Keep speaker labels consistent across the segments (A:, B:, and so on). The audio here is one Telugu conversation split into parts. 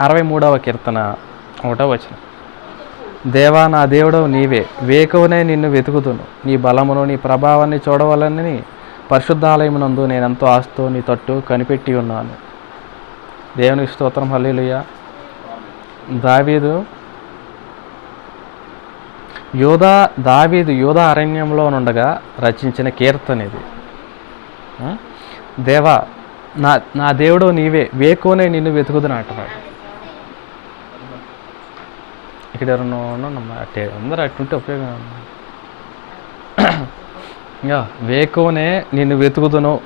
A: అరవై మూడవ కీర్తన ఒకటో వచ్చిన దేవా నా దేవుడవు నీవే వేకువనే నిన్ను వెతుకుతును నీ బలమును నీ ప్రభావాన్ని చూడవాలని పరిశుద్ధాలయమునందు నేను ఎంతో ఆస్తో నీ తట్టు కనిపెట్టి ఉన్నాను. దేవునికి స్తోత్రం హల్లేలుయ. దావీదు యోధా దావీదు యోధా అరణ్యంలో ఉండగా రచించిన కీర్తన ఇది. దేవా నా నా దేవుడు నీవే వేకోనే నిన్ను వెతుకుదును అంటున్నాడు. ఇక్కడ ఎవరన్నా ఉన్నానమ్మా అట్టే అందరూ అట్టుంటే ఉపయోగం ఇంకా వేకోనే నేను వెతుకుతును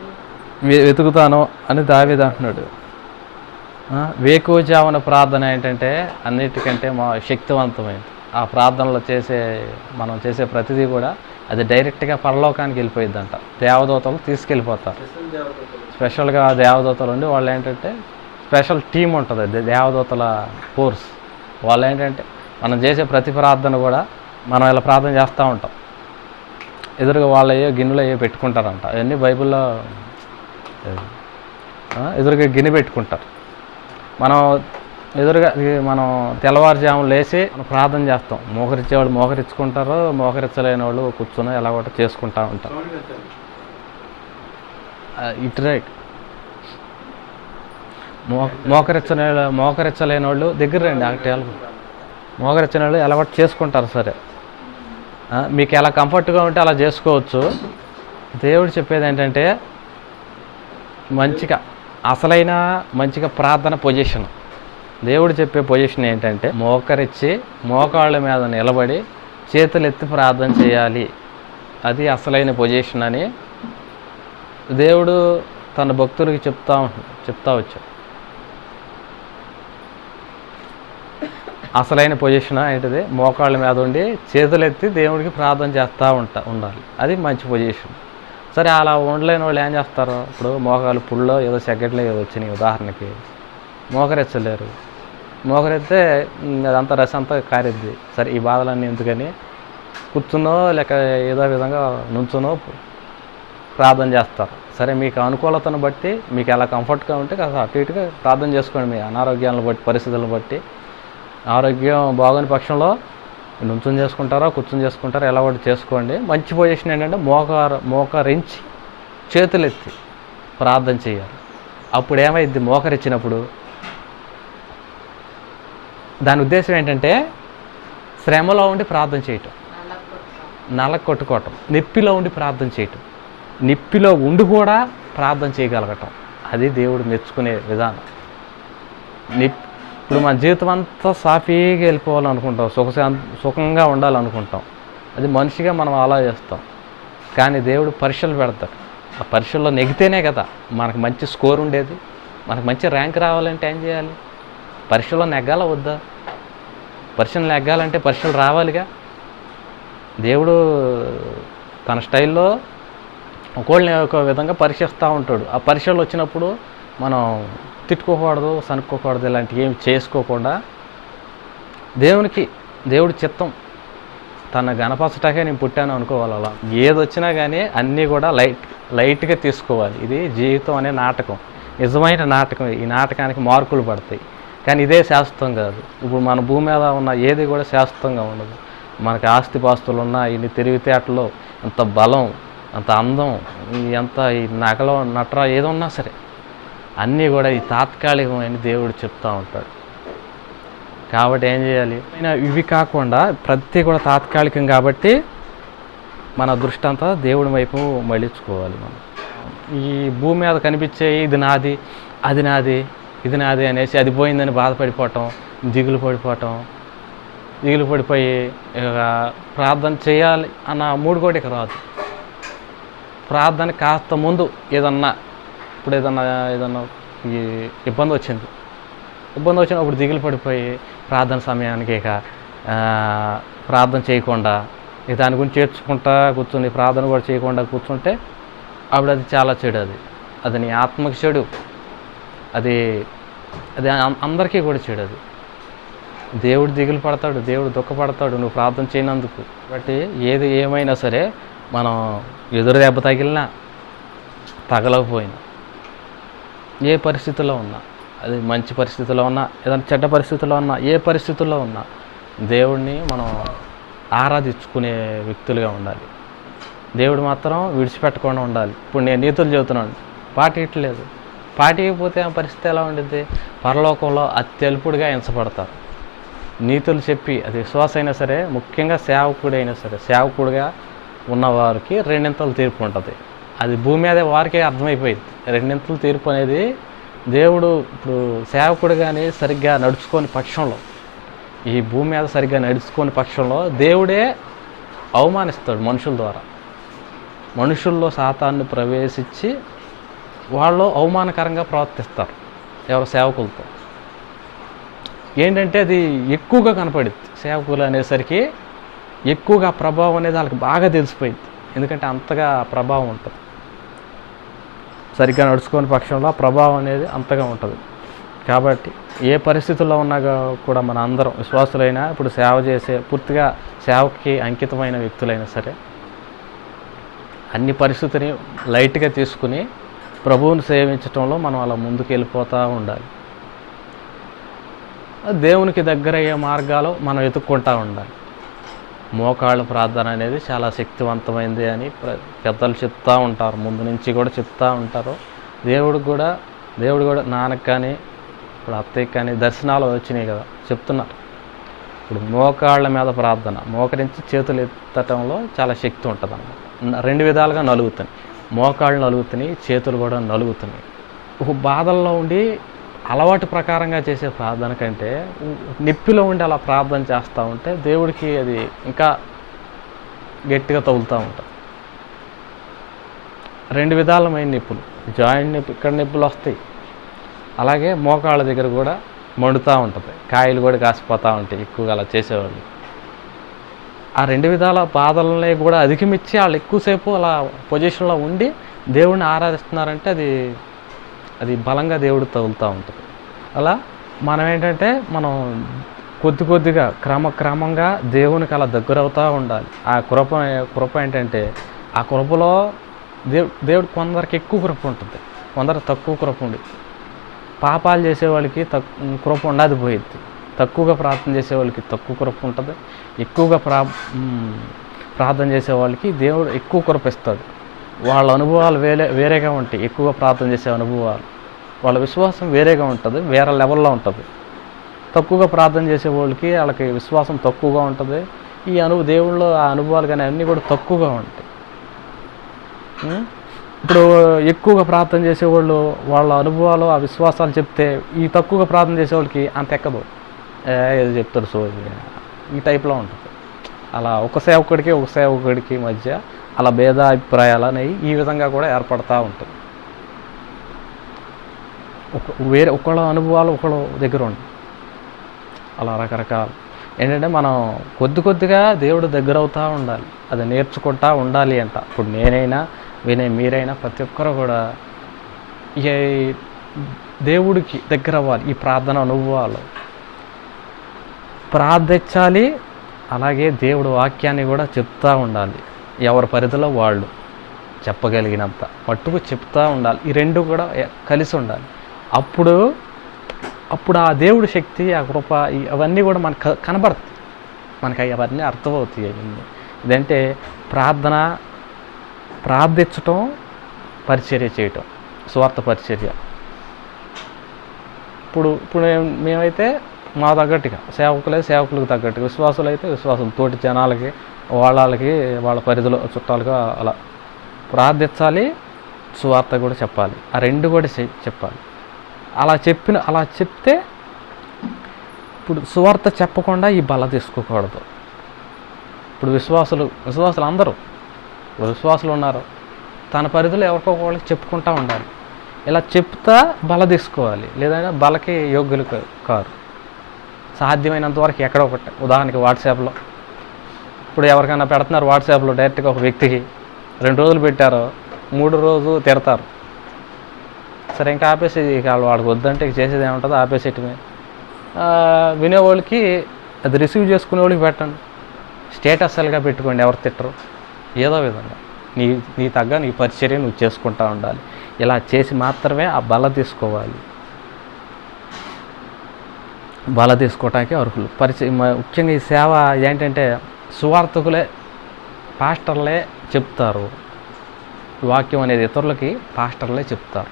A: వెతుకుతాను అని దావీదు అంటున్నాడు. ఆ, జావన ప్రార్థన ఏంటంటే అన్నిటికంటే మా శక్తివంతమైంది. ఆ ప్రార్థనలో చేసే మనం చేసే ప్రతిదీ కూడా అది డైరెక్ట్గా పరలోకానికి వెళ్ళిపోయిద్దంట. దేవదూతలు తీసుకెళ్ళిపోతారు. స్పెషల్గా దేవదూతలు ఉండి వాళ్ళు ఏంటంటే స్పెషల్ టీం ఉంటుంది. దేవదూతల ఫోర్స్. వాళ్ళు ఏంటంటే మనం చేసే ప్రతి ప్రార్థన కూడా మనం ఇలా ప్రార్థన చేస్తూ ఉంటాం. ఎదురుగా వాళ్ళు అయ్యో గిన్నెలు అయ్యో పెట్టుకుంటారంట. అవన్నీ బైబిల్లో ఎదురుగా గిన్నె పెట్టుకుంటారు. మనం ఎదురుగా మనం తెల్లవారుజామున లేచి మనం ప్రార్థన చేస్తాం. మోకరించేవాళ్ళు మోకరించుకుంటారు మోకరించలేని వాళ్ళు కూర్చొని ఎలా కూడా చేసుకుంటా ఉంటారు. ఇటు రైట్. మో మోకరించని మోకరించలేని వాళ్ళు దగ్గర రండి అటు మోగరచనలు అలవాటు చేసుకుంటారు సరే. మీకు ఎలా కంఫర్ట్గా ఉంటే అలా చేసుకోవచ్చు. దేవుడు చెప్పేది ఏంటంటే మంచిగా అసలైన మంచిగా ప్రార్థన పొజిషన్. దేవుడు చెప్పే పొజిషన్ ఏంటంటే మోకరిచ్చి మోకాళ్ళ మీద నిలబడి చేతులు ఎత్తి ప్రార్థన చేయాలి. అది అసలైన పొజిషన్ అని దేవుడు తన భక్తులకి చెప్తా చెప్తా వచ్చాడు. అసలైన పొజిషన్ ఏంటిది? మోకాళ్ళ మీద ఉండి చేతులు ఎత్తి దేవుడికి ప్రార్థన చేస్తూ ఉంటా ఉండాలి. అది మంచి పొజిషన్. సరే అలా ఉండలేని వాళ్ళు ఏం చేస్తారు? ఇప్పుడు మోకాలు పుల్లో ఏదో సెగ్గట్లో ఏదో వచ్చినాయి ఉదాహరణకి. మోకరెచ్చలేరు మోకరెత్తే అదంతా రసం అంతా కారిద్ది. సరే ఈ బాధలన్నీ ఎందుకని? కూర్చునో లేక ఏదో విధంగా నుంచునో ప్రార్థన చేస్తారు. సరే మీకు అనుకూలతను బట్టి మీకు ఎలా కంఫర్ట్గా ఉంటే కాస్త అటు ఇటుగా ప్రార్థన చేసుకోండి. మీ అనారోగ్యాలను బట్టి పరిస్థితులను బట్టి. ఆరోగ్యం బాగోని పక్షంలో నుంచుని చేసుకుంటారో కూర్చుని చేసుకుంటారో ఎలా ఒకటి చేసుకోండి. మంచి పొజిషన్ ఏంటంటే మోకార మోకరించి చేతులు ఎత్తి ప్రార్థన చేయాలి. అప్పుడు ఏమైంది మోకరిచ్చినప్పుడు. దాని ఉద్దేశం ఏంటంటే శ్రమలో ఉండి ప్రార్థన చేయటం. నల కొట్టుకోవటం నొప్పిలో ఉండి ప్రార్థన చేయటం. నొప్పిలో ఉండి కూడా ప్రార్థన చేయగలగటం. అది దేవుడు మెచ్చుకునే విధానం. నిప్ ఇప్పుడు మన జీవితం అంతా సాఫీగా వెళ్ళిపోవాలనుకుంటాం. సుఖ సుఖంగా ఉండాలనుకుంటాం. అది మనిషిగా మనం ఆలోచిస్తాం కానీ దేవుడు పరీక్షలు పెడతాడు. ఆ పరీక్షల్లో నెగితేనే కదా మనకు మంచి స్కోర్ ఉండేది. మనకు మంచి ర్యాంక్ రావాలంటే ఏం చేయాలి? పరీక్షలో నెగ్గాల వద్దా? పరీక్షలు నెగ్గాలంటే పరీక్షలు రావాలిగా? దేవుడు తన స్టైల్లో ఒకళ్ళని ఒక విధంగా పరీక్షిస్తూ ఉంటాడు. ఆ పరీక్షలు వచ్చినప్పుడు మనం తిట్టుకోకూడదు సనుక్కోకూడదు ఇలాంటివి ఏమి చేసుకోకుండా దేవునికి దేవుడి చిత్తం తన గణపరచటాకే నేను పుట్టాను అనుకోవాలి అలా. ఏది వచ్చినా కానీ అన్నీ కూడా లైట్ లైట్గా తీసుకోవాలి. ఇది జీవితం అనే నాటకం. నిజమైన నాటకం. ఈ నాటకానికి మార్కులు పడతాయి. కానీ ఇదే శాశ్వతం కాదు. ఇప్పుడు మన భూమి మీద ఉన్న ఏది కూడా శాశ్వతంగా ఉండదు. మనకి ఆస్తిపాస్తులు ఉన్నా ఇన్ని తెలివితేటలు అంత బలం అంత అందం ఎంత ఈ నగలో నట్ర ఏదో ఉన్నా సరే. అన్నీ కూడా ఈ తాత్కాలికమైన దేవుడు చెప్తూ ఉంటాడు. కాబట్టి ఏం చేయాలి? అయినా ఇవి కాకుండా ప్రతి కూడా తాత్కాలికం కాబట్టి మన దృష్టి అంతా దేవుడి వైపు మళ్ళించుకోవాలి మనం. ఈ భూమి మీద కనిపించే ఇది నాది అది నాది ఇది నాది అనేసి అది పోయిందని బాధపడిపోవటం దిగులు పడిపోవటం దిగులు పడిపోయి ప్రార్థన చేయాలి అన్న మూడు కూడా ఇక రాదు. ప్రార్థన కాస్త ముందు ఏదన్నా ఇప్పుడు ఏదన్నా ఏదన్నా ఈ ఇబ్బంది వచ్చింది. ఇబ్బంది వచ్చినప్పుడు దిగులు పడిపోయి ప్రార్థన సమయానికి ఇక ప్రార్థన చేయకుండా ఇక దాని గురించి చేర్చుకుంటా కూర్చుని ప్రార్థన కూడా చేయకుండా కూర్చుంటే అప్పుడు అది చాలా చెడు అది. అది నీ ఆత్మకి చెడు. అది అది అం- అందరికీ కూడా చెడు అది. దేవుడు దిగులు పడతాడు దేవుడు దుఃఖపడతాడు నువ్వు ప్రార్థన చేయనందుకు. కాబట్టి ఏది ఏమైనా సరే మనం ఎదురు దెబ్బ తగిలినా తగలకపోయినా. ఏ పరిస్థితిలో ఉన్నా. అది మంచి పరిస్థితిలో ఉన్నా ఏదైనా చెడ్డ పరిస్థితిలో ఉన్నా ఏ పరిస్థితుల్లో ఉన్నా దేవుడిని మనం ఆరాధించుకునే వ్యక్తులుగా ఉండాలి. దేవుడు మాత్రం విడిచిపెట్టకుండా ఉండాలి. ఇప్పుడు నేను నీతులు చెబుతున్నాను. పాటియట్లేదు పాటియకపోతే ఆ పరిస్థితి ఎలా ఉండిద్ది? పరలోకంలో అత్యల్పుడిగా హింసపడతారు నీతులు చెప్పి అది విశ్వాస అయినా సరే ముఖ్యంగా సేవకుడైనా సరే సేవకుడిగా ఉన్నవారికి రెండింతలు తీర్పు ఉంటుంది. అది భూమి మీద వారికే అర్థమైపోయింది. రెండింతలు తీర్పు అనేది దేవుడు ఇప్పుడు సేవకుడు కానీ సరిగ్గా నడుచుకోని పక్షంలో ఈ భూమి మీద సరిగ్గా నడుచుకోని పక్షంలో దేవుడే అవమానిస్తాడు మనుషుల ద్వారా. మనుషుల్లో శాతాన్ని ప్రవేశించి వాళ్ళు అవమానకరంగా ప్రవర్తిస్తారు ఎవరు సేవకులతో. ఏంటంటే అది ఎక్కువగా కనపడింది సేవకులు అనేసరికి ఎక్కువగా ప్రభావం అనేది వాళ్ళకి బాగా తెలిసిపోయింది. ఎందుకంటే అంతగా ప్రభావం ఉంటుంది. సరిగ్గా నడుచుకోని పక్షంలో ప్రభావం అనేది అంతగా ఉంటుంది. కాబట్టి ఏ పరిస్థితుల్లో ఉన్నా కూడా మన అందరం విశ్వాసులైనా ఇప్పుడు సేవ చేసే పూర్తిగా సేవకి అంకితమైన వ్యక్తులైనా సరే అన్ని పరిస్థితిని లైట్గా తీసుకుని ప్రభువుని సేవించటంలో మనం అలా ముందుకు వెళ్ళిపోతూ ఉండాలి. దేవునికి దగ్గర అయ్యే మార్గాలు మనం వెతుక్కుంటూ ఉండాలి. మోకాళ్ళ ప్రార్థన అనేది చాలా శక్తివంతమైంది అని ప్ర- పెద్దలు చెప్తూ ఉంటారు. ముందు నుంచి కూడా చెప్తూ ఉంటారు. దేవుడికి కూడా దేవుడు కూడా నాన్నకు కానీ ఇప్పుడు అత్తయ్యకి కానీ దర్శనాలు వచ్చినాయి కదా చెప్తున్నారు. ఇప్పుడు మోకాళ్ళ మీద ప్రార్థన మోకరించి చేతులు ఎత్తటంలో చాలా శక్తి ఉంటుంది అన్నమాట రెండు విధాలుగా నలుగుతున్నాయి. మోకాళ్ళు నలుగుతున్నాయి చేతులు కూడా నలుగుతున్నాయి. ఒక బాధల్లో ఉండి అలవాటు ప్రకారంగా చేసే ప్రార్థన కంటే నొప్పిలో ఉండి అలా ప్రార్థన చేస్తూ ఉంటే దేవుడికి అది ఇంకా గట్టిగా తగులుతూ ఉంటుంది రెండు విధాలమైన నొప్పులు. జాయింట్ నొప్పి ఇక్కడ నొప్పులు వస్తాయి. అలాగే మోకాళ్ళ దగ్గర కూడా మండుతూ ఉంటుంది. కాయలు కూడా కాసిపోతూ ఉంటాయి ఎక్కువగా అలా చేసేవాళ్ళు. ఆ రెండు విధాల బాధలని కూడా అధిగమించి వాళ్ళు ఎక్కువసేపు అలా పొజిషన్లో ఉండి దేవుడిని ఆరాధిస్తున్నారంటే అది అది బలంగా దేవుడు తగులుతూ ఉంటుంది. అలా మనం ఏంటంటే మనం కొద్ది కొద్దిగా క్రమక్రమంగా దేవునికి అలా దగ్గర అవుతూ ఉండాలి. ఆ కృప కృప ఏంటంటే ఆ కృపలో దేవు దేవుడు కొందరికి ఎక్కువ కృప ఉంటుంది. కొందరు తక్కువ కృప ఉండి పాపాలు చేసేవాళ్ళకి తక్ కృప ఉండదు పోయిద్ది. తక్కువగా ప్రార్థన చేసేవాళ్ళకి తక్కువ కృప ఉంటుంది. ఎక్కువగా ప్రా ప్రార్థన చేసేవాళ్ళకి దేవుడు ఎక్కువ కృప ఇస్తాడు. వాళ్ళ అనుభవాలు వేరే వేరేగా ఉంటాయి. ఎక్కువగా ప్రార్థన చేసే అనుభవాలు. వాళ్ళ విశ్వాసం వేరేగా ఉంటుంది వేరే లెవెల్లో ఉంటుంది. తక్కువగా ప్రార్థన చేసే వాళ్ళకి వాళ్ళకి విశ్వాసం తక్కువగా ఉంటుంది. ఈ అను దేవుళ్ళు ఆ అనుభవాలు కానీ అన్నీ కూడా తక్కువగా ఉంటాయి. ఇప్పుడు ఎక్కువగా ప్రార్థన చేసేవాళ్ళు వాళ్ళ అనుభవాలు ఆ విశ్వాసాలు చెప్తే ఈ తక్కువగా ప్రార్థన చేసేవాళ్ళకి అంత ఎక్కదు. ఏదో చెప్తారు సో ఈ టైప్లో ఉంటుంది. అలా ఒక సేవకుడికి ఒక సేవకుడికి మధ్య అలా భేదాభిప్రాయాలు అనేవి ఈ విధంగా కూడా ఏర్పడతా ఉంటుంది ఒక వేరే ఒకళ్ళ అనుభవాలు ఒకళ్ళ దగ్గర ఉంటాయి అలా రకరకాలు. ఏంటంటే మనం కొద్ది కొద్దిగా దేవుడు దగ్గర అవుతూ ఉండాలి. అది నేర్చుకుంటా ఉండాలి అంట. ఇప్పుడు నేనైనా వినే మీరైనా ప్రతి ఒక్కరు కూడా ఈ దేవుడికి దగ్గర అవ్వాలి. ఈ ప్రార్థన అనుభవాలు. ప్రార్థించాలి అలాగే దేవుడు వాక్యాన్ని కూడా చెప్తూ ఉండాలి. ఎవరి పరిధిలో వాళ్ళు చెప్పగలిగినంత మట్టుకు చెప్తూ ఉండాలి. ఈ రెండు కూడా కలిసి ఉండాలి. అప్పుడు అప్పుడు ఆ దేవుడి శక్తి ఆ కృప అవన్నీ కూడా మనకు కనబడతాయి. మనకి అవి అవన్నీ అర్థమవుతాయి అవన్నీ. ఇదంటే ప్రార్థన ప్రార్థించటం పరిచర్య చేయటం స్వార్థ పరిచర్య. ఇప్పుడు ఇప్పుడు మేము- మేమైతే మా తగ్గట్టుగా సేవకులే సేవకులకు తగ్గట్టుగా విశ్వాసులు అయితే విశ్వాసం తోటి జనాలకి వాళ్ళకి వాళ్ళ పరిధిలో చుట్టాలుగా అలా ప్రార్థించాలి సువార్త కూడా చెప్పాలి. ఆ రెండు కూడా చె- చెప్పాలి. అలా చెప్పిన అలా చెప్తే ఇప్పుడు సువార్త చెప్పకుండా ఈ బల తీసుకోకూడదు. ఇప్పుడు విశ్వాసులు విశ్వాసులు అందరూ విశ్వాసులు ఉన్నారు. తన పరిధిలో ఎవరికో ఒకళ్ళకి చెప్పుకుంటా ఉండాలి. ఇలా చెప్తా బల తీసుకోవాలి. లేదంటే బలకి యోగ్యులు కా- కారు. సాధ్యమైనంత వరకు ఎక్కడో ఒకటి. ఉదాహరణకి వాట్సాప్లో. ఇప్పుడు ఎవరికైనా పెడుతున్నారు వాట్సాప్లో డైరెక్ట్గా ఒక వ్యక్తికి రెండు రోజులు పెట్టారు మూడు రోజు తిడతారు. సరే ఇంకా ఆపేసి వాళ్ళు వాడికి వద్దంటే చేసేది ఏముంటుందో ఆపేసేటమే వినేవాళ్ళకి అది రిసీవ్ చేసుకునే వాళ్ళకి పెట్టండి. స్టేటస్లుగా పెట్టుకోండి ఎవరు తిట్టరు. ఏదో విధంగా. నీ నీ తగ్గ నీ పరిచర్య నువ్వు చేసుకుంటా ఉండాలి. ఇలా చేసి మాత్రమే ఆ బల తీసుకోవాలి. బల తీసుకోవటానికి అర్హులు. పరిచయం ముఖ్యంగా ఈ సేవ ఏంటంటే సువార్థకులే పాస్టర్లే చెప్తారు. వాక్యం అనేది ఇతరులకి పాస్టర్లే చెప్తారు.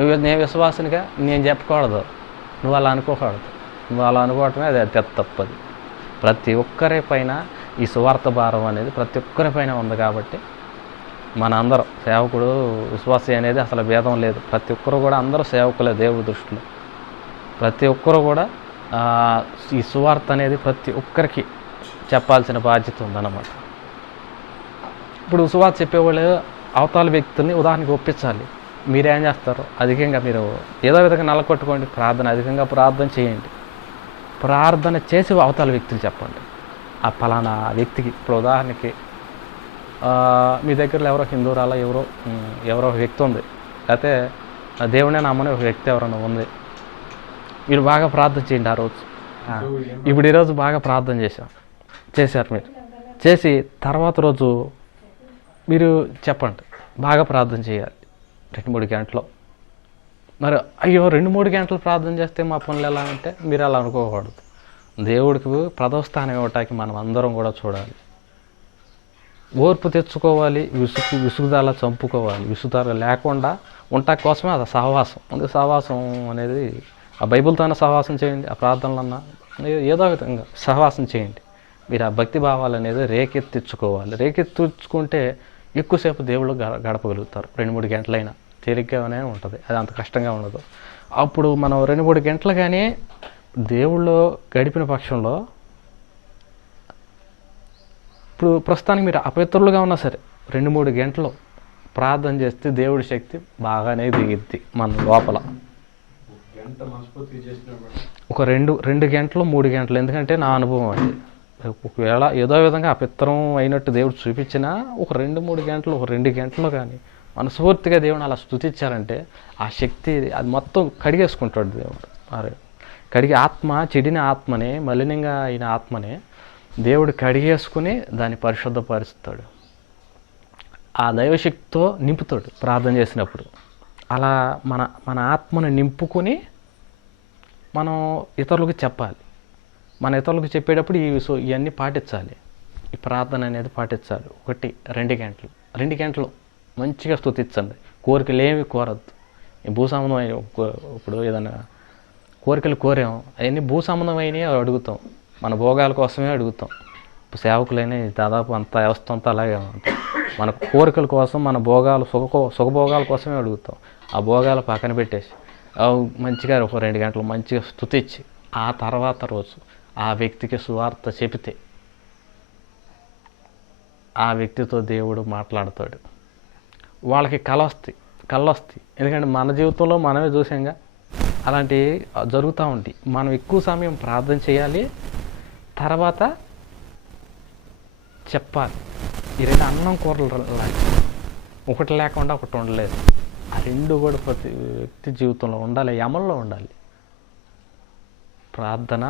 A: నువ్వు నేను విశ్వాసునిగా నేను చెప్పకూడదు. నువ్వు అలా అనుకోకూడదు. నువ్వు అలా అనుకోవటమే అది అతి తప్పది. ప్రతి ఒక్కరి పైన ఈ సువార్త భారం అనేది ప్రతి ఒక్కరి పైన ఉంది కాబట్టి మన అందరం సేవకుడు విశ్వాసి అనేది అసలు భేదం లేదు. ప్రతి ఒక్కరు కూడా అందరూ సేవకులే దేవుడి దృష్టిలో. ప్రతి ఒక్కరు కూడా ఈ సువార్త అనేది ప్రతి ఒక్కరికి చెప్పాల్సిన బాధ్యత ఉందన్నమాట. ఇప్పుడు సువార్త చెప్పేవాళ్ళు అవతల వ్యక్తుల్ని ఉదాహరణకి ఒప్పించాలి. మీరేం చేస్తారు? అధికంగా మీరు ఏదో విధంగా నలకొట్టుకోండి ప్రార్థన అధికంగా ప్రార్థన చేయండి. ప్రార్థన చేసి అవతల వ్యక్తులు చెప్పండి. ఆ ఫలానా వ్యక్తికి ఇప్పుడు ఉదాహరణకి మీ దగ్గరలో ఎవరో హిందూరాల ఎవరో ఎవరో ఒక వ్యక్తి ఉంది. లేకపోతే ఆ దేవుడే నమ్మని ఒక వ్యక్తి ఎవరైనా ఉంది. మీరు బాగా ప్రార్థన చేయండి ఆ రోజు. ఇప్పుడు ఈరోజు బాగా ప్రార్థన చేశాం. చేశారు మీరు. చేసి తర్వాత రోజు మీరు చెప్పండి. బాగా ప్రార్థన చేయాలి. రెండు మూడు గంటలు. మరి అయ్యో రెండు మూడు గంటలు ప్రార్థన చేస్తే మా పనులు ఎలా అంటే మీరు అలా అనుకోకూడదు. దేవుడికి ప్రథమ స్థానం ఇవ్వటానికి మనం అందరం కూడా చూడాలి. ఓర్పు తెచ్చుకోవాలి విసుగు విసుగుదల చంపుకోవాలి. విసుగుదల లేకుండా ఉంటా కోసమే అది సహవాసం. అందుకే సహవాసం అనేది ఆ బైబిల్తోనే సహవాసం చేయండి ఆ ప్రార్థనలన్నా. ఏదో విధంగా సహవాసం చేయండి. మీరు ఆ భక్తి భావాలు అనేది రేకెత్తించుకోవాలి. రేకెత్తించుకుంటే ఎక్కువసేపు దేవుళ్ళు గడపగలుగుతారు. రెండు మూడు గంటలైనా తేలిగ్గానే ఉంటుంది. అది అంత కష్టంగా ఉండదు. అప్పుడు మనం రెండు మూడు గంటలు కానీ దేవుళ్ళు గడిపిన పక్షంలో ఇప్పుడు ప్రస్తుతానికి మీరు అపవిత్రులుగా ఉన్నా సరే రెండు మూడు గంటలు ప్రార్థన చేస్తే దేవుడి శక్తి బాగానే దిగిద్ది మన లోపల. ఒక రెండు రెండు గంటలు మూడు గంటలు. ఎందుకంటే నా అనుభవం అండి ఒకవేళ ఏదో విధంగా అపిత్రం అయినట్టు దేవుడు చూపించినా ఒక రెండు మూడు గంటలు ఒక రెండు గంటలు కానీ మనస్ఫూర్తిగా దేవుని అలా స్థుతించారంటే ఆ శక్తి అది మొత్తం కడిగేసుకుంటాడు దేవుడు. మరి కడిగి ఆత్మ చెడిన ఆత్మనే మలినంగా అయిన ఆత్మనే దేవుడు కడిగేసుకుని దాన్ని పరిశుద్ధపరుస్తాడు. ఆ దైవశక్తితో నింపుతాడు ప్రార్థన చేసినప్పుడు. అలా మన మన ఆత్మను నింపుకొని మనం ఇతరులకు చెప్పాలి. మన ఇతరులకు చెప్పేటప్పుడు ఈ సో ఇవన్నీ పాటించాలి. ఈ ప్రార్థన అనేది పాటించాలి. ఒకటి రెండు గంటలు. రెండు గంటలు మంచిగా స్థుతించండి కోరికలు ఏమి కోరద్దు. ఈ భూ సంబంధమైన ఇప్పుడు ఏదైనా కోరికలు కోరాం అవన్నీ భూ సంబంధమైనవి అడుగుతాం. మన భోగాల కోసమే అడుగుతాం. ఇప్పుడు సేవకులైన దాదాపు అంత వ్యవస్థ అంతా అలాగే ఉంటుంది. మన కోరికల కోసం మన భోగాలు సుఖ సుఖభోగాల కోసమే అడుగుతాం. ఆ భోగాలు పక్కన పెట్టేసి మంచిగా ఒక రెండు గంటలు మంచిగా స్థుతించి ఆ తర్వాత రోజు ఆ వ్యక్తికి సువార్త చెబితే ఆ వ్యక్తితో దేవుడు మాట్లాడతాడు. వాళ్ళకి కళ వస్తాయి కళ్ళు వస్తాయి ఎందుకంటే మన జీవితంలో మనమే చూసాంగా అలాంటివి జరుగుతూ ఉంటాయి మనం ఎక్కువ సమయం ప్రార్థన చేయాలి తర్వాత చెప్పాలి. ఈ రెండు అన్నం కూరలు ఒకటి లేకుండా ఒకటి ఉండలేదు. ఆ రెండు కూడా ప్రతి వ్యక్తి జీవితంలో ఉండాలి అమల్లో ఉండాలి. ప్రార్థన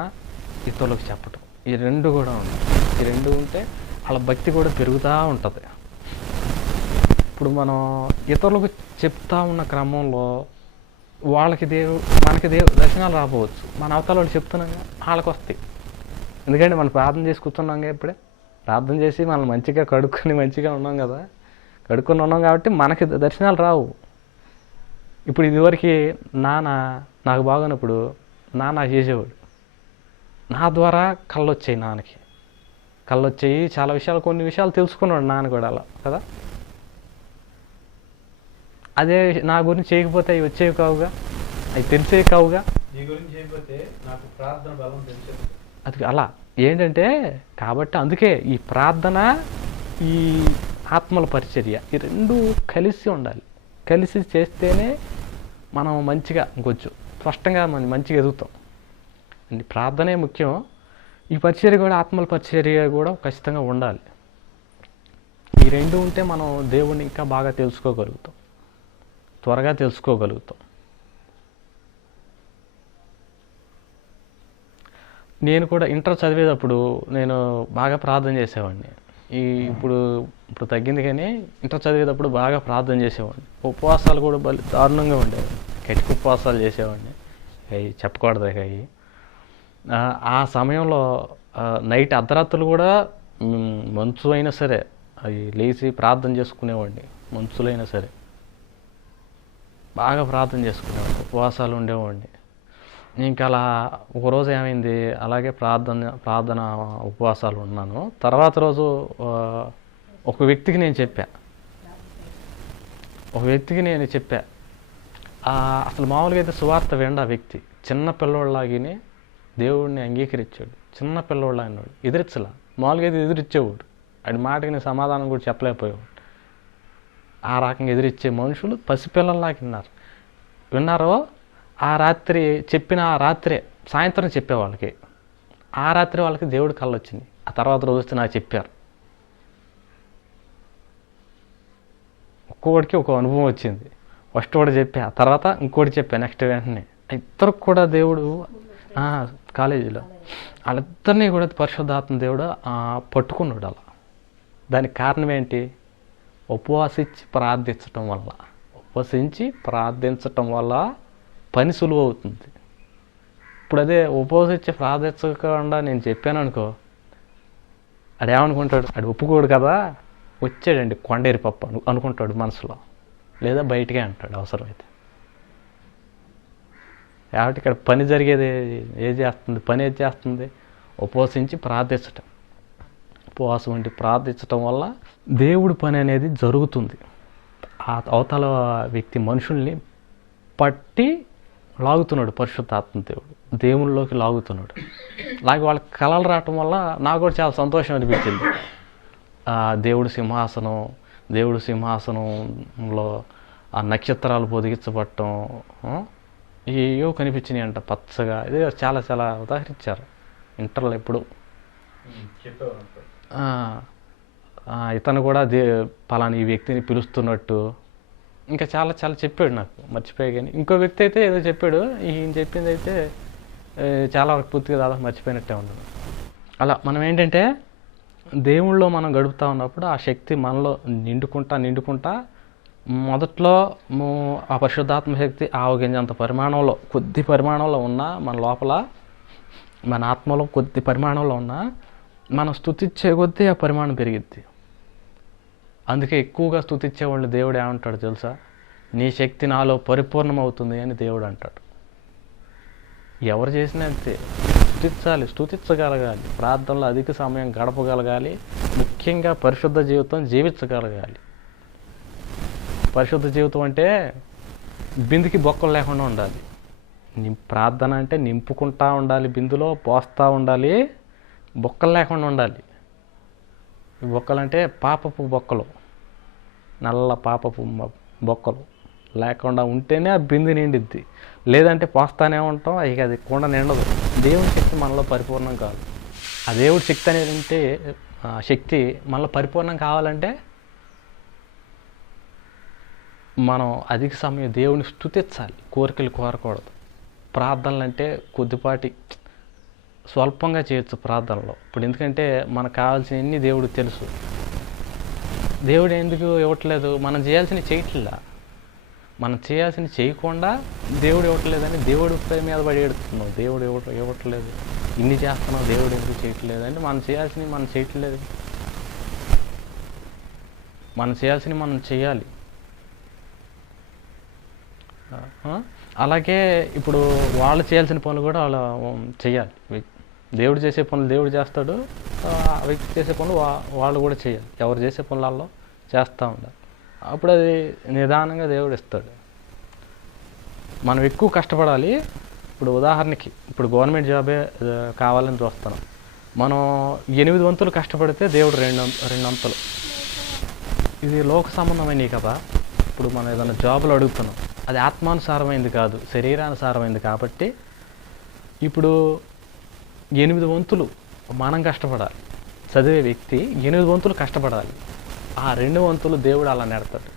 A: ఇతరులకు చెప్పటం. ఈ రెండు కూడా ఉన్నాయి ఈ రెండు ఉంటే వాళ్ళ భక్తి కూడా పెరుగుతూ ఉంటుంది. ఇప్పుడు మనం ఇతరులకు చెప్తా ఉన్న క్రమంలో వాళ్ళకి దేవు మనకి దేవు దర్శనాలు రాకపోవచ్చు. మన అవతల వాళ్ళు చెప్తున్నాం వాళ్ళకి వస్తాయి. ఎందుకంటే మనం ప్రార్థన చేసి కూర్చున్నాం కదా ఇప్పుడే. ప్రార్థన చేసి మనం మంచిగా కడుక్కొని మంచిగా ఉన్నాం కదా. కడుక్కొని ఉన్నాం కాబట్టి మనకి దర్శనాలు రావు. ఇప్పుడు ఇదివరకు నాన్న నాకు బాగున్నప్పుడు నాన్న చేసేవాడు. నా ద్వారా కళ్ళు వచ్చాయి నాన్నకి. కళ్ళు వచ్చాయి చాలా విషయాలు కొన్ని విషయాలు తెలుసుకున్నాడు నాన్న కూడా అలా కదా? అదే నా గురించి చేయకపోతే అవి వచ్చేవి కావుగా? అవి తెలిసేవి కావుగా? అది అలా ఏంటంటే కాబట్టి అందుకే ఈ ప్రార్థన ఈ ఆత్మల పరిచర్య ఈ రెండు కలిసి ఉండాలి. కలిసి చేస్తేనే మనం మంచిగా ఇంకొంచెం స్పష్టంగా మనం మంచిగా ఎదుగుతాం. ప్రార్థనే ముఖ్యం. ఈ పరిచర్య కూడా ఆత్మల పరిచర్య కూడా ఖచ్చితంగా ఉండాలి. ఈ రెండు ఉంటే మనం దేవుణ్ణి ఇంకా బాగా తెలుసుకోగలుగుతాం. త్వరగా తెలుసుకోగలుగుతాం. నేను కూడా ఇంటర్ చదివేటప్పుడు నేను బాగా ప్రార్థన చేసేవాడిని. ఈ ఇప్పుడు ఇప్పుడు తగ్గింది కానీ ఇంటర్ చదివేటప్పుడు బాగా ప్రార్థన చేసేవాడిని. ఉపవాసాలు కూడా బలి దారుణంగా ఉండేవి. గట్టికి ఉపవాసాలు చేసేవాడిని. అవి చెప్పకూడదు అవి ఆ, సమయంలో నైట్ అర్ధరాత్రులు కూడా మంచు అయినా సరే అవి లేచి ప్రార్థన చేసుకునేవాడిని మంచులైనా సరే. బాగా ప్రార్థన చేసుకునేవాడిని ఉపవాసాలు ఉండేవాడిని. ఇంకా అలా ఒకరోజు ఏమైంది అలాగే ప్రార్థన ప్రార్థన ఉపవాసాలు ఉన్నాను. తర్వాత రోజు ఒక వ్యక్తికి నేను చెప్పా. ఒక వ్యక్తికి నేను చెప్పా. అసలు మామూలుగా అయితే సువార్త విండ ఆ వ్యక్తి. చిన్న పిల్లోళ్ళలాగిని దేవుడిని అంగీకరించాడు. చిన్న పిల్లోళ్ళ అన్నాడు ఎదిరించలా మామూలుగా అయితే ఎదిరిచ్చేవాడు. ఆయన మాటకి నేను సమాధానం కూడా చెప్పలేకపోయాడు ఆ రకంగా ఎదిరిచ్చే మనుషులు పసిపిల్లల్లాగా విన్నారు విన్నారో? ఆ రాత్రి చెప్పిన ఆ రాత్రే సాయంత్రం చెప్పే వాళ్ళకి. ఆ రాత్రి వాళ్ళకి దేవుడు కళ్ళు వచ్చింది ఆ తర్వాత రోజు వస్తే నాకు చెప్పారు. ఒక్కొక్కడికి ఒక అనుభవం వచ్చింది. ఫస్ట్ కూడా చెప్పా ఆ తర్వాత ఇంకోటి చెప్పా నెక్స్ట్ వెంటనే. ఇద్దరు కూడా దేవుడు కాలేజీలో. వాళ్ళిద్దరినీ కూడా పరిశుద్ధాత్మ దేవుడు పట్టుకున్నాడు అలా. దానికి కారణం ఏంటి? ఉపవాసించి ప్రార్థించటం వల్ల. ఉపవసించి ప్రార్థించటం వల్ల పని సులువు అవుతుంది. ఇప్పుడు అదే ఉపవసించి ప్రార్థించకుండా నేను చెప్పాను అనుకో ఆడేమనుకుంటాడు అది ఒప్పుకోడు కదా? వచ్చాడండి కొండేరి పప్పు అను అనుకుంటాడు మనసులో. లేదా బయటికే అంటాడు అవసరమైతే. కాబట్టి ఇక్కడ పని జరిగేది ఏది చేస్తుంది? పని ఏది చేస్తుంది? ఉపవసించి ప్రార్థించటం. ఉపవాసం ఉండి ప్రార్థించటం వల్ల దేవుడి పని అనేది జరుగుతుంది. ఆ అవతల వ్యక్తి మనుషుల్ని పట్టి లాగుతున్నాడు పరిశుద్ధాత్మ దేవుడు. దేవుళ్ళలోకి లాగుతున్నాడు. లాగి వాళ్ళకి కళలు రావటం వల్ల నాకు కూడా చాలా సంతోషం అనిపించింది. దేవుడి దేవుడు సింహాసనం దేవుడు సింహాసనంలో ఆ నక్షత్రాలు పొదిగించబడటం ఏవో కనిపించినాయి అంట పచ్చగా. ఇదే చాలా చాలా ఉదాహరించారు. ఇంటర్లో ఎప్పుడు. ఇతను కూడా దే పలానా ఈ వ్యక్తిని పిలుస్తున్నట్టు. ఇంకా చాలా చాలా చెప్పాడు నాకు మర్చిపోయా కానీ ఇంకో వ్యక్తి అయితే ఏదో చెప్పాడు ఈయన చెప్పింది అయితే చాలా వరకు పూర్తిగా దాదాపు మర్చిపోయినట్టే ఉండదు అలా మనం ఏంటంటే దేవుళ్ళలో మనం గడుపుతా ఉన్నప్పుడు ఆ శక్తి మనలో నిండుకుంటా నిండుకుంటా మొదట్లో ఆ పరిశుద్ధాత్మశక్తి ఆవగింజంత పరిమాణంలో కొద్ది పరిమాణంలో ఉన్న మన లోపల మన ఆత్మలో కొద్ది పరిమాణంలో ఉన్నా మనం స్థుతిచ్చే కొద్దీ ఆ పరిమాణం పెరిగిద్ది. అందుకే ఎక్కువగా స్థుతిచ్చే వాళ్ళు దేవుడు ఏమంటాడు తెలుసా? నీ శక్తి నాలో పరిపూర్ణమవుతుంది అని దేవుడు అంటాడు. ఎవరు చేసినా అంతే. స్థుతించాలి స్థుతించగలగాలి ప్రార్థనలో అధిక సమయం గడపగలగాలి. ముఖ్యంగా పరిశుద్ధ జీవితం జీవించగలగాలి. పరిశుద్ధ జీవితం అంటే బిందుకి బొక్కలు లేకుండా ఉండాలి. ప్రార్థన అంటే నింపుకుంటా ఉండాలి బిందులో పోస్తూ ఉండాలి బొక్కలు లేకుండా ఉండాలి. బొక్కలు అంటే పాపపు బొక్కలు. నల్ల పాపపు బొక్కలు. లేకుండా ఉంటేనే ఆ బిందు నిండిద్ది. లేదంటే పోస్తానే ఉంటాం ఇక అది కుండ నిండదు. దేవుడి శక్తి మనలో పరిపూర్ణం కాదు. ఆ దేవుడి శక్తి అనేది ఉంటే శక్తి మనలో పరిపూర్ణం కావాలంటే మనం అధిక సమయం దేవుని స్థుతించాలి కోరికలు కోరకూడదు. ప్రార్థనలు అంటే కొద్దిపాటి స్వల్పంగా చేయొచ్చు ప్రార్థనలో. ఇప్పుడు ఎందుకంటే మనకు కావాల్సినవన్నీ దేవుడు తెలుసు. దేవుడు ఎందుకు ఇవ్వట్లేదు? మనం చేయాల్సిన చేయట్లా మనం చేయాల్సిన చేయకుండా దేవుడు ఇవ్వట్లేదని దేవుడు పై మీద పడి ఎడుతున్నావు దేవుడు ఇవ్వ ఇవ్వట్లేదు. ఇన్ని చేస్తున్నావు దేవుడు ఎందుకు చేయట్లేదు అంటే మనం చేయాల్సినవి మనం చేయట్లేదు. మనం చేయాల్సినవి మనం చేయాలి. అలాగే ఇప్పుడు వాళ్ళు చేయాల్సిన పనులు కూడా వాళ్ళు చేయాలి. దేవుడు చేసే పనులు దేవుడు చేస్తాడు. ఆ వ్యక్తి చేసే పనులు వా- వాళ్ళు కూడా చేయాలి. ఎవరు చేసే పనులలో చేస్తూ ఉండాలి. అప్పుడు అది నిదానంగా దేవుడు ఇస్తాడు. మనం ఎక్కువ కష్టపడాలి. ఇప్పుడు ఉదాహరణకి ఇప్పుడు గవర్నమెంట్ జాబే కావాలని చూస్తున్నాం. మనం ఎనిమిది వంతులు కష్టపడితే దేవుడు రెండు రెండొంతులు రెండు వంతులు. ఇది లోక సంబంధమైనవి కదా. ఇప్పుడు మనం ఏదైనా జాబులు అడుగుతున్నాం. అది ఆత్మానుసారమైంది కాదు శరీరానుసారమైంది కాబట్టి ఇప్పుడు ఎనిమిది వంతులు మనం కష్టపడాలి. చదివే వ్యక్తి ఎనిమిది వంతులు కష్టపడాలి. ఆ రెండు వంతులు దేవుడు అలా నెడతాడు.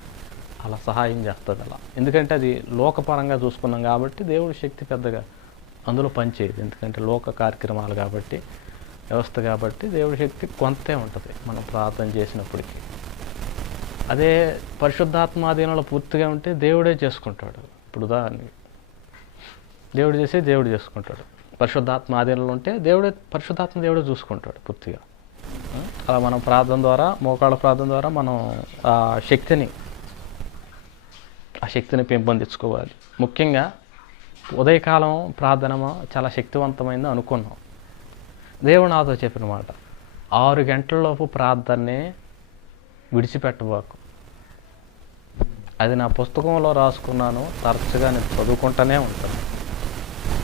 A: అలా సహాయం చేస్తాడు అలా. ఎందుకంటే అది లోకపరంగా చూసుకున్నాం కాబట్టి దేవుడి శక్తి పెద్దగా అందులో పనిచేయదు. ఎందుకంటే లోక కార్యక్రమాలు కాబట్టి వ్యవస్థ కాబట్టి దేవుడి శక్తి కొంతే ఉంటుంది. మనం ప్రార్థన చేసినప్పటికీ. అదే పరిశుద్ధాత్మాధీనంలో పూర్తిగా ఉంటే దేవుడే చేసుకుంటాడు. ఇప్పుడు ఉదాహరణకి దేవుడు చేసి దేవుడు చేసుకుంటాడు. పరిశుద్ధాత్మ ఆధీనంలో ఉంటే దేవుడే పరిశుద్ధాత్మ దేవుడే చూసుకుంటాడు పూర్తిగా. అలా మనం ప్రార్థన ద్వారా మోకాళ్ళ ప్రార్థన ద్వారా మనం ఆ శక్తిని ఆ శక్తిని పెంపొందించుకోవాలి. ముఖ్యంగా ఉదయకాలం ప్రార్థన చాలా శక్తివంతమైంది అనుకున్నాం. దేవుడు నాతో చెప్పిన మాట ఆరు గంటలలోపు ప్రార్థనని విడిచిపెట్టబాకు. అది నా పుస్తకంలో రాసుకున్నాను తరచుగా నేను చదువుకుంటూనే ఉంటాను.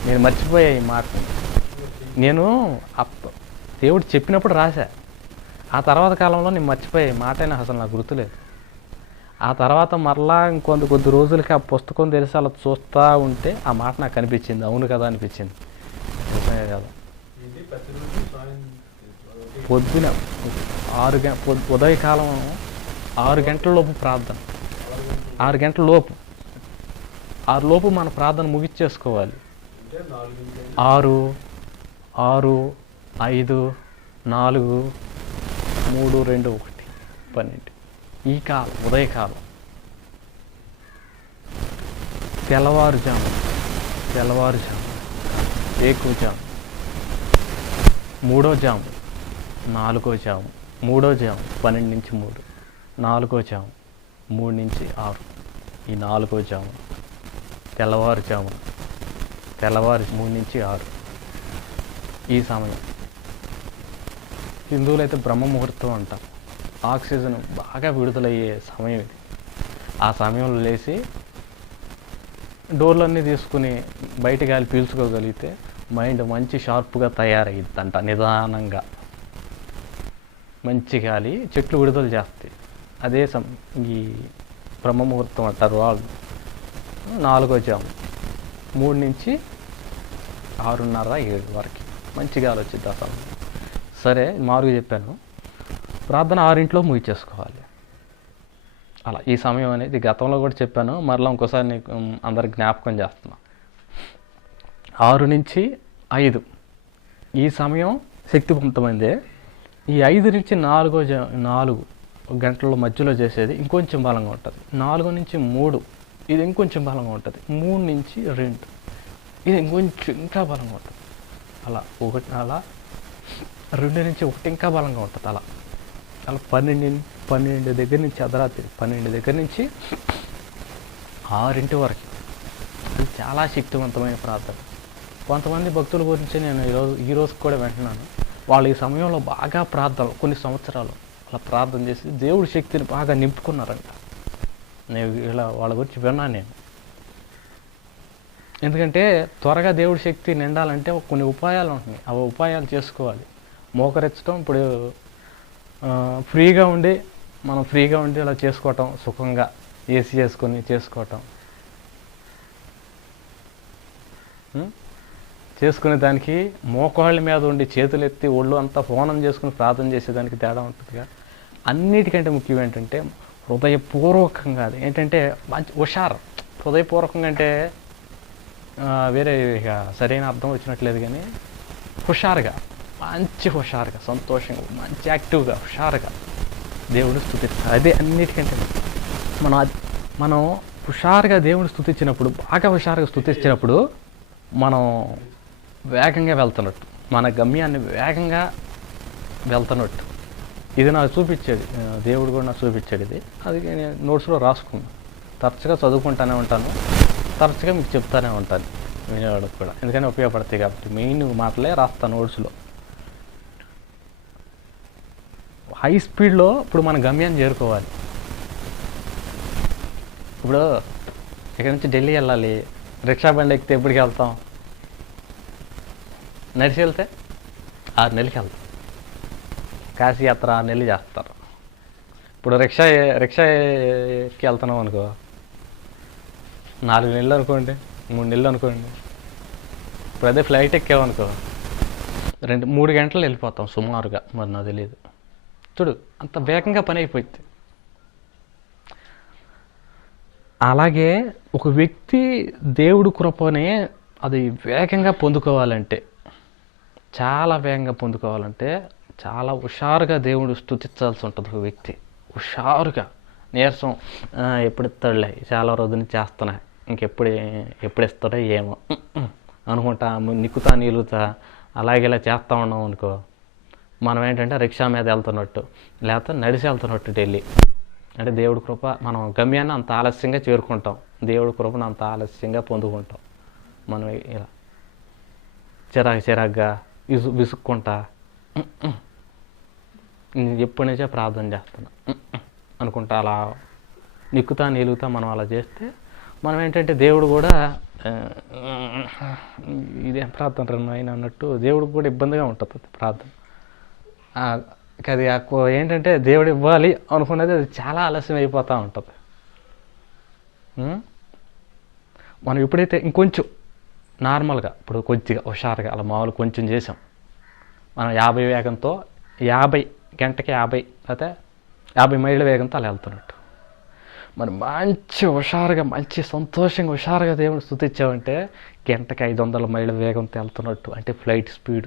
A: నేను మర్చిపోయా ఈ మాట నేను దేవుడు చెప్పినప్పుడు రాశా. ఆ తర్వాత కాలంలో నేను మర్చిపోయా ఈ మాట అసలు నాకు గుర్తులేదు. ఆ తర్వాత మరలా ఇంకొంత కొద్ది రోజులకి ఆ పుస్తకం తెలిసి అలా చూస్తూ ఉంటే ఆ మాట నాకు అనిపించింది. అవును కదా అనిపించింది. నిజమే కదా. పొద్దున ఆరు గంట ఉదయకాలం ఆరు గంటల లోపు ప్రార్థన. ఆరు గంటల లోపు. ఆరు లోపు మన ప్రార్థన ముగిచ్చేసుకోవాలి. ఆరు ఆరు ఐదు నాలుగు మూడు రెండు ఒకటి పన్నెండు. ఈ కాలం ఉదయకాలం. తెల్లవారుజాము తెల్లవారుజాము ఏకుజాము మూడో జాము నాలుగో జాము మూడో జాము పన్నెండు నుంచి మూడు నాలుగో జాము మూడు నుంచి ఆరు. ఈ నాలుగో జాము తెల్లవారుజాము తెల్లవారు మూడు నుంచి ఆరు. ఈ సమయం హిందువులు అయితే బ్రహ్మ ముహూర్తం అంటారు. ఆక్సిజన్ బాగా విడుదలయ్యే సమయం ఇది. ఆ సమయంలో లేచి డోర్లన్నీ తీసుకుని బయట గాలి పీల్చుకోగలిగితే మైండ్ మంచి షార్ప్గా తయారయ్యిద్దంట నిదానంగా. మంచి గాలి చెట్లు విడుదల చేస్తాయి. అదే సం ఈ బ్రహ్మ ముహూర్తం అంటారు వాళ్ళు. నాలుగో జాము. మూడు నుంచి ఆరున్నర ఏడు వరకు. మంచి గాలి వచ్చింది ఆ సమయం సరే మారుగా చెప్పాను. ప్రార్థన ఆరింట్లో ముగిచేసుకోవాలి అలా ఈ సమయం అనేది గతంలో కూడా చెప్పాను. మరలా ఇంకోసారి నీకు అందరికి జ్ఞాపకం చేస్తున్నా. ఆరు నుంచి ఐదు. ఈ సమయం శక్తివంతమైందే. ఈ ఐదు నుంచి నాలుగో జ- నాలుగు గంటల మధ్యలో చేసేది ఇంకొంచెం బలంగా ఉంటుంది. నాలుగు నుంచి మూడు ఇది ఇంకొంచెం బలంగా ఉంటుంది. మూడు నుంచి రెండు ఇది ఇంకొంచెం ఇంకా బలంగా ఉంటుంది. అలా ఒకటి అలా రెండు నుంచి ఒకటి ఇంకా బలంగా ఉంటుంది అలా. అలా పన్నెండు పన్నెండు దగ్గర నుంచి అర్ధరాత్రి పన్నెండు దగ్గర నుంచి ఆరింటి వరకు. ఇది చాలా శక్తివంతమైన ప్రార్థన. కొంతమంది భక్తుల గురించి నేను ఈరోజు ఈ రోజు కూడా వింటున్నాను. వాళ్ళు ఈ సమయంలో బాగా ప్రార్థన కొన్ని సంవత్సరాలు అలా ప్రార్థన చేసి దేవుడి శక్తిని బాగా నింపుకున్నారంట. నేను ఇలా వాళ్ళ గురించి విన్నాను నేను. ఎందుకంటే త్వరగా దేవుడి శక్తి నిండాలంటే కొన్ని ఉపాయాలు ఉంటున్నాయి. ఆ ఉపాయాలు చేసుకోవాలి. మోకరించడం ఇప్పుడు ఫ్రీగా ఉండి మనం ఫ్రీగా ఉండి ఇలా చేసుకోవటం సుఖంగా ఏసీ చేసుకొని చేసుకోవటం. చేసుకునే దానికి మోకాళ్ళ మీద ఉండి చేతులు ఎత్తి ఒళ్ళు అంతా ఫోనం చేసుకుని ప్రార్థన చేసేదానికి తేడా ఉంటుందిగా. అన్నిటికంటే ముఖ్యం ఏంటంటే హృదయపూర్వకంగా అది. ఏంటంటే మంచి హుషారు. హృదయపూర్వకంగా అంటే వేరే ఇక సరైన అర్థం వచ్చినట్లేదు కానీ హుషారుగా మంచి హుషారుగా సంతోషంగా మంచి యాక్టివ్గా హుషారుగా దేవుడు స్థుతిస్తారు. అదే అన్నిటికంటే మనం మనం హుషారుగా దేవుడు స్థుతించినప్పుడు బాగా హుషారుగా స్థుతించినప్పుడు మనం వేగంగా వెళ్తున్నట్టు. మన గమ్యాన్ని వేగంగా వెళ్తున్నట్టు. ఇది నాకు చూపించేది. దేవుడు కూడా నాకు చూపించాడు ఇది. అది నేను నోట్స్లో రాసుకున్నాను తరచుగా చదువుకుంటానే ఉంటాను. తరచుగా మీకు చెప్తానే ఉంటాను వినేవాడికి కూడా. ఎందుకని ఉపయోగపడతాయి కాబట్టి మెయిన్ మాటలే రాస్తాను నోట్స్లో. హై స్పీడ్లో ఇప్పుడు మన గమ్యాన్ని చేరుకోవాలి. ఇప్పుడు ఇక్కడ నుంచి ఢిల్లీ వెళ్ళాలి. రిక్షా బండి ఎక్కితే ఎప్పటికి వెళ్తాం? నడిచి వెళ్తే ఆరు నెలలకి వెళ్తాం. కాశీయాత్ర ఆరు నెలలు చేస్తారు. ఇప్పుడు రిక్షా రిక్షాకి వెళ్తున్నాం అనుకో నాలుగు నెలలు అనుకోండి మూడు నెలలు అనుకోండి. ఇప్పుడు అదే ఫ్లైట్ ఎక్కామనుకో రెండు మూడు గంటలు వెళ్ళిపోతాం సుమారుగా మరి నాకు తెలియదు చూడు అంత వేగంగా పని అయిపోయింది. అలాగే ఒక వ్యక్తి దేవుడు కృపనే అది వేగంగా పొందుకోవాలంటే చాలా వేగంగా పొందుకోవాలంటే చాలా హుషారుగా దేవుడు స్థుతించాల్సి ఉంటుంది ఒక వ్యక్తి. హుషారుగా. నీరసం ఎప్పుడు ఇస్తాడులే చాలా రోజులు చేస్తున్నా. ఇంకెప్పుడు ఎప్పుడు ఇస్తాడో ఏమో. అనుకుంటా నిక్కుతా నీలుతా అలాగే ఇలా చేస్తూ ఉన్నాం అనుకో. మనం ఏంటంటే రిక్షా మీద వెళ్తున్నట్టు లేకపోతే నడిచి వెళ్తున్నట్టు ఢిల్లీ అంటే దేవుడి కృప మనం గమ్యాన్ని అంత ఆలస్యంగా చేరుకుంటాం. దేవుడి కృపను అంత ఆలస్యంగా పొందుకుంటాం. మనం ఇలా చిరాకు చిరాగ్గా విసు విసుక్కుంటా. ఎప్పటి నుంచే ప్రార్థన చేస్తున్నా. అనుకుంటా అలా నిక్కుతా నిలుగుతా మనం అలా చేస్తే మనం ఏంటంటే దేవుడు కూడా ఇదేం ప్రార్థన రన్ను అయిన అన్నట్టు దేవుడికి కూడా ఇబ్బందిగా ఉంటుంది ప్రార్థన. అది కో- ఏంటంటే దేవుడు ఇవ్వాలి అనుకున్నది అది చాలా ఆలస్యం అయిపోతూ ఉంటుంది. మనం ఎప్పుడైతే ఇంకొంచెం నార్మల్గా ఇప్పుడు కొద్దిగా హుషారుగా అలా మామూలు కొంచెం చేసాం. మనం యాభై వేగంతో యాభై గంటకి యాభై లేకపోతే యాభై మైళ్ళ వేగంతో అలా వెళ్తున్నట్టు. మరి మంచి హుషారుగా మంచి సంతోషంగా హుషారుగా దేవుని స్థుతించామంటే గంటకి ఐదు వందల మైళ్ళ వేగంతో వెళ్తున్నట్టు అంటే ఫ్లైట్ స్పీడ్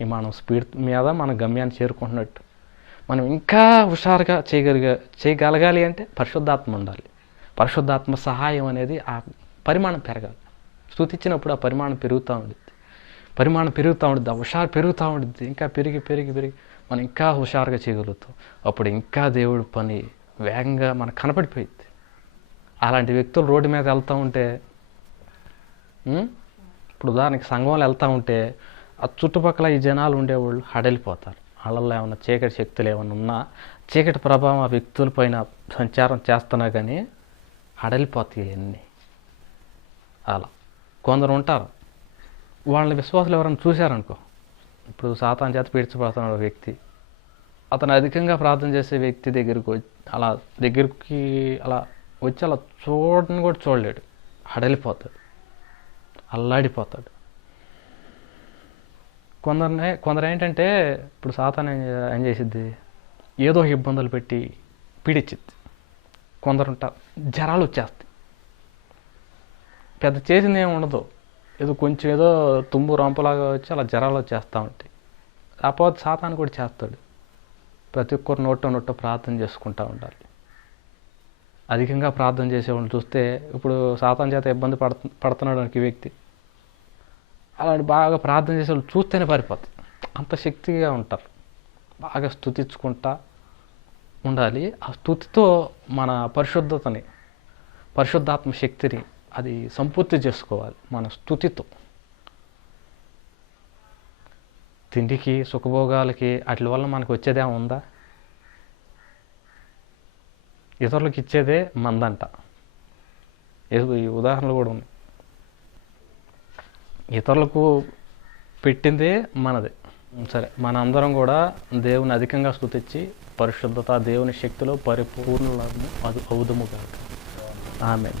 A: విమానం స్పీడ్ మీద మన గమ్యాన్ని చేరుకుంటున్నట్టు. మనం ఇంకా హుషారుగా చేయగలిగా చేయగలగాలి అంటే పరిశుద్ధాత్మ ఉండాలి. పరిశుద్ధాత్మ సహాయం అనేది ఆ పరిమాణం పెరగాలి. స్థుతించినప్పుడు ఆ పరిమాణం పెరుగుతూ ఉంటుంది పరిమాణం పెరుగుతూ ఉంటుంది ఆ హుషారు పెరుగుతూ ఉంటుంది ఇంకా పెరిగి పెరిగి పెరిగి మనం ఇంకా హుషారుగా చేయగలుగుతాం. అప్పుడు ఇంకా దేవుడు పని వేగంగా మనకు కనపడిపోయింది అలాంటి వ్యక్తులు రోడ్డు మీద వెళ్తూ ఉంటే ఇప్పుడు ఉదాహరణకి సంఘంలో వెళ్తూ ఉంటే ఆ చుట్టుపక్కల ఈ జనాలు ఉండేవాళ్ళు హడలిపోతారు. వాళ్ళల్లో ఏమన్నా చీకటి శక్తులు ఏమైనా ఉన్నా చీకటి ప్రభావం ఆ వ్యక్తుల పైన సంచారం చేస్తున్నా కానీ హడలిపోతాయి అన్నీ. అలా. కొందరు ఉంటారు. వాళ్ళని విశ్వాసులు ఎవరైనా చూశారనుకో ఇప్పుడు సాతాన్ చేత పీడ్చబడుతున్నాడు ఒక వ్యక్తి అతను అధికంగా ప్రార్థన చేసే వ్యక్తి దగ్గరికి వచ్చి అలా దగ్గరికి అలా వచ్చి అలా చూడని కూడా చూడలేడు. అడలిపోతాడు. అల్లాడిపోతాడు. కొందరినే కొందరు ఏంటంటే ఇప్పుడు సాతాన్ ఏం చేసిద్ది? ఏదో ఇబ్బందులు పెట్టి పీడించిద్ది కొందరు ఉంటారు. జ్వరాలు వచ్చేస్తాయి. పెద్ద చేసింది ఏమి ఉండదు. ఏదో కొంచెం ఏదో తుమ్ము రంపలాగా వచ్చి అలా జ్వరాలు వచ్చేస్తూ ఉంటాయి. అపోతే సాతాను కూడా చేస్తాడు. ప్రతి ఒక్కరు నోట నోట ప్రార్థన చేసుకుంటూ ఉండాలి. అధికంగా ప్రార్థన చేసేవాళ్ళు చూస్తే ఇప్పుడు సాతాన్ చేత ఇబ్బంది పడుతు పడుతున్నాడు ఈ వ్యక్తి. అలాంటి బాగా ప్రార్థన చేసే వాళ్ళు చూస్తేనే పారిపోతుంది అంత శక్తిగా ఉంటారు. బాగా స్థుతించుకుంటా ఉండాలి. ఆ స్థుతితో మన పరిశుద్ధతని పరిశుద్ధాత్మ శక్తిని అది సంపూర్తి చేసుకోవాలి మన స్థుతితో తిండికి సుఖభోగాలకి వాటి వల్ల మనకు వచ్చేదే ఉందా? ఇతరులకు ఇచ్చేదే మందంట. ఈ ఉదాహరణలు కూడా ఉన్నాయి. ఇతరులకు పెట్టిందే మనదే. సరే మన అందరం కూడా దేవుని అధికంగా స్థుతించి పరిశుద్ధత దేవుని శక్తిలో పరిపూర్ణులను అది అవుదము కాక ఆమె